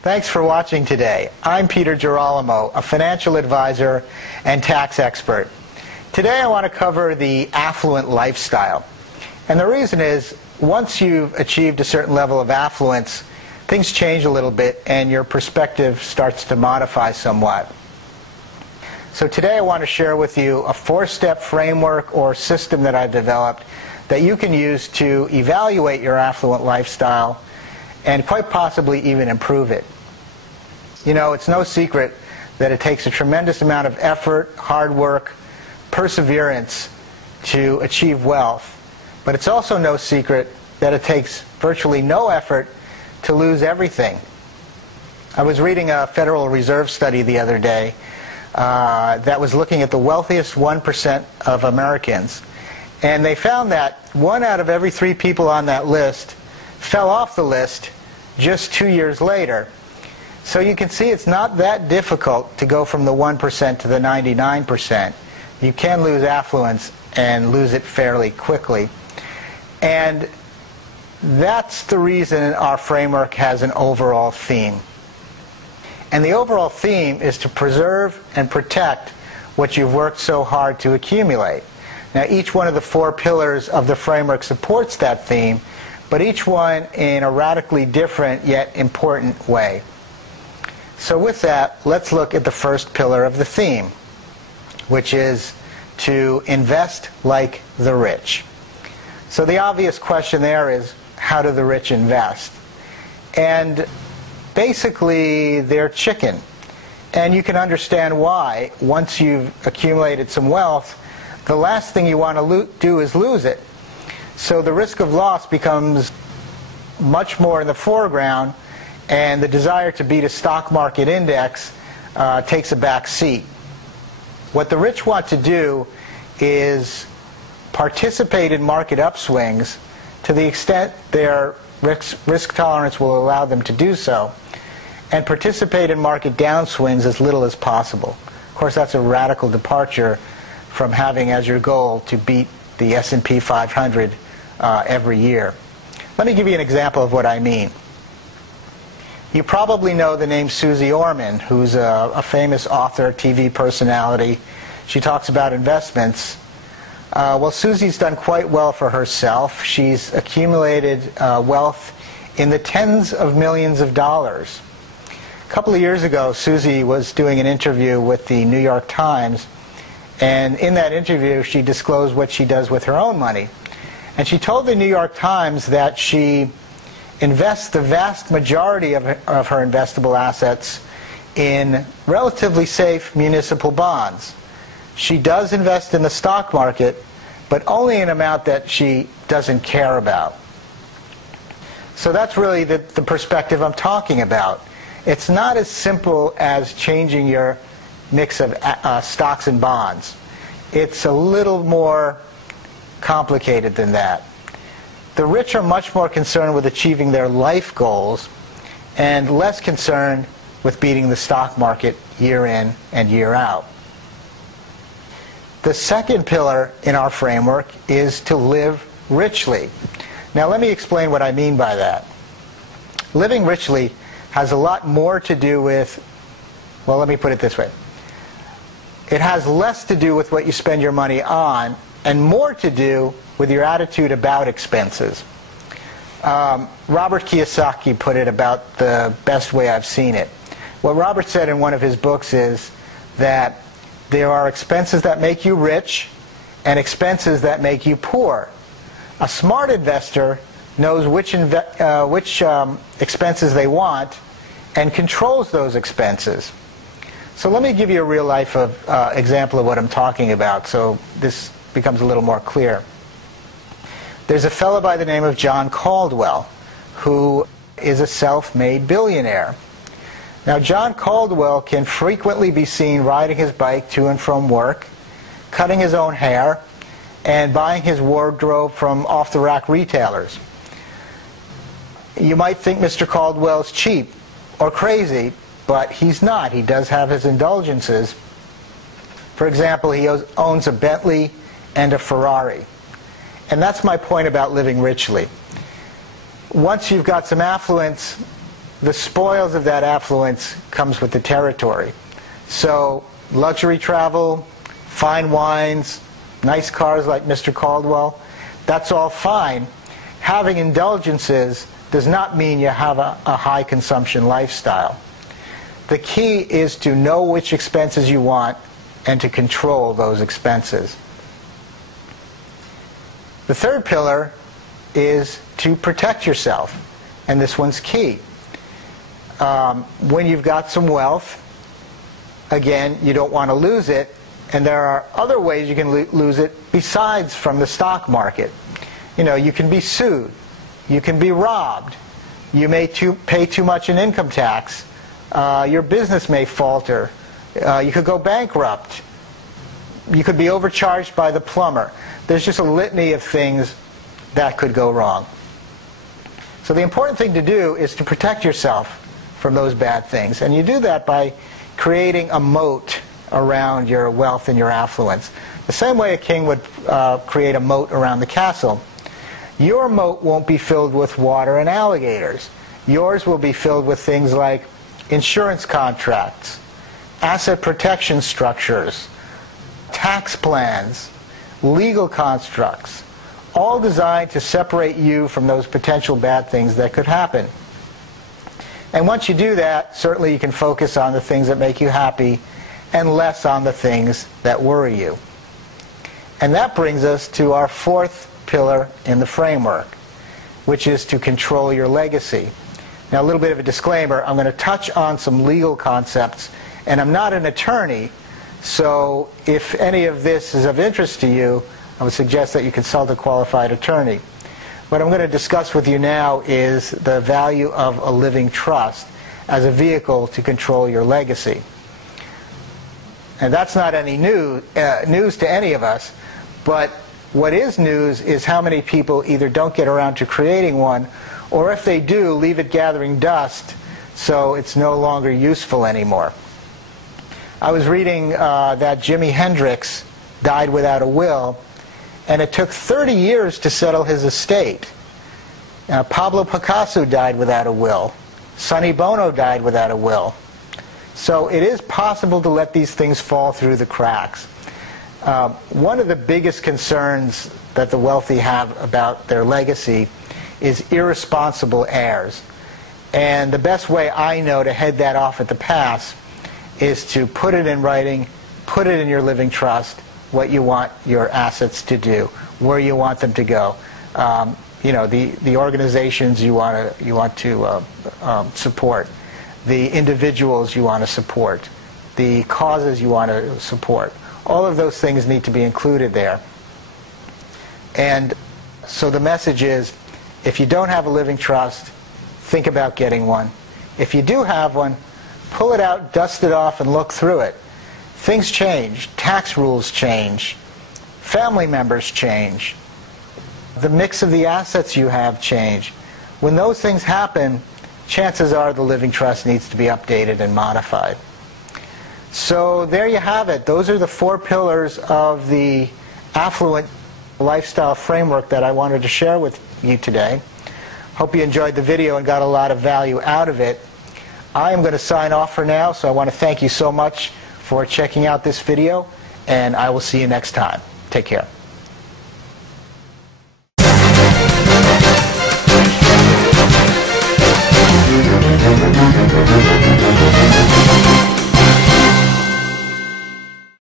Thanks for watching today. I'm Peter Girolamo, a financial advisor and tax expert. Today I want to cover the affluent lifestyle. And the reason is, once you've achieved a certain level of affluence, things change a little bit and your perspective starts to modify somewhat. So today I want to share with you a 4-step framework or system that I've developed that you can use to evaluate your affluent lifestyle and quite possibly even improve it. You know, it's no secret that it takes a tremendous amount of effort, hard work, perseverance to achieve wealth. But it's also no secret that it takes virtually no effort to lose everything. I was reading a Federal Reserve study the other day that was looking at the wealthiest 1% of Americans. And they found that 1 out of every 3 people on that list fell off the list just 2 years later. So you can see it's not that difficult to go from the 1% to the 99%. You can lose affluence and lose it fairly quickly. And that's the reason our framework has an overall theme. And the overall theme is to preserve and protect what you've worked so hard to accumulate. Now, each one of the 4 pillars of the framework supports that theme, but each one in a radically different yet important way. So with that, let's look at the first pillar of the theme, which is to invest like the rich. So the obvious question there is, how do the rich invest? And basically, they're chicken. And you can understand why. Once you've accumulated some wealth, the last thing you want to do is lose it. So the risk of loss becomes much more in the foreground, and the desire to beat a stock market index takes a back seat. What the rich want to do is participate in market upswings to the extent their risk tolerance will allow them to do so, and participate in market downswings as little as possible. Of course, that's a radical departure from having as your goal to beat the S&P 500 every year. Let me give you an example of what I mean. You probably know the name Suze Orman, who's a famous author, TV personality. She talks about investments. Well, Susie's done quite well for herself. She's accumulated wealth in the tens of millions of dollars. A couple of years ago, Susie was doing an interview with the New York Times, and in that interview she disclosed what she does with her own money. And she told the New York Times that she invests the vast majority of her investable assets in relatively safe municipal bonds. She does invest in the stock market, but only an amount that she doesn't care about. So that's really the perspective I'm talking about. It's not as simple as changing your mix of stocks and bonds. It's a little more complicated than that. The rich are much more concerned with achieving their life goals and less concerned with beating the stock market year in and year out. The second pillar in our framework is to live richly. Now let me explain what I mean by that. Living richly has a lot more to do with, well, let me put it this way. It has less to do with what you spend your money on and more to do with your attitude about expenses. Robert Kiyosaki put it about the best way I've seen it. What Robert said in one of his books is that there are expenses that make you rich and expenses that make you poor. A smart investor knows which expenses they want and controls those expenses. So let me give you a real-life example of what I'm talking about so this becomes a little more clear. There's a fellow by the name of John Caldwell who is a self-made billionaire. Now, John Caldwell can frequently be seen riding his bike to and from work, cutting his own hair, and buying his wardrobe from off-the-rack retailers. You might think Mr. Caldwell's cheap or crazy, but he's not. He does have his indulgences. For example, he owns a Bentley and a Ferrari. And that's my point about living richly. Once you've got some affluence, the spoils of that affluence comes with the territory. So luxury travel, fine wines, nice cars like Mr. Caldwell, that's all fine. Having indulgences does not mean you have a high consumption lifestyle. The key is to know which expenses you want and to control those expenses. The third pillar is to protect yourself, and this one's key. When you've got some wealth, again, you don't want to lose it, and there are other ways you can lose it besides from the stock market. You know, you can be sued, you can be robbed, you may pay too much in income tax, your business may falter, you could go bankrupt, you could be overcharged by the plumber. There's just a litany of things that could go wrong. So the important thing to do is to protect yourself from those bad things, and you do that by creating a moat around your wealth and your affluence. The same way a king would create a moat around the castle. Your moat won't be filled with water and alligators. Yours will be filled with things like insurance contracts, asset protection structures, tax plans, legal constructs, all designed to separate you from those potential bad things that could happen. And once you do that, certainly you can focus on the things that make you happy and less on the things that worry you. And that brings us to our fourth pillar in the framework, which is to control your legacy. Now, a little bit of a disclaimer, I'm going to touch on some legal concepts, and I'm not an attorney, so if any of this is of interest to you, I would suggest that you consult a qualified attorney. What I'm going to discuss with you now is the value of a living trust as a vehicle to control your legacy. And that's not any news to any of us, but what is news is how many people either don't get around to creating one, or if they do, leave it gathering dust so it's no longer useful anymore. I was reading that Jimi Hendrix died without a will, and it took 30 years to settle his estate. Pablo Picasso died without a will. Sonny Bono died without a will. So it is possible to let these things fall through the cracks. One of the biggest concerns that the wealthy have about their legacy is irresponsible heirs. And the best way I know to head that off at the pass is to put it in writing, put it in your living trust, what you want your assets to do, where you want them to go. You know, the organizations you want to support, the individuals you want to support, the causes you want to support. All of those things need to be included there. And so the message is, if you don't have a living trust, think about getting one. If you do have one, pull it out, dust it off, and look through it. Things change. Tax rules change. Family members change. The mix of the assets you have change. When those things happen, chances are the living trust needs to be updated and modified. So there you have it. Those are the four pillars of the affluent lifestyle framework that I wanted to share with you today. Hope you enjoyed the video and got a lot of value out of it. I am going to sign off for now, so I want to thank you so much for checking out this video, and I will see you next time. Take care.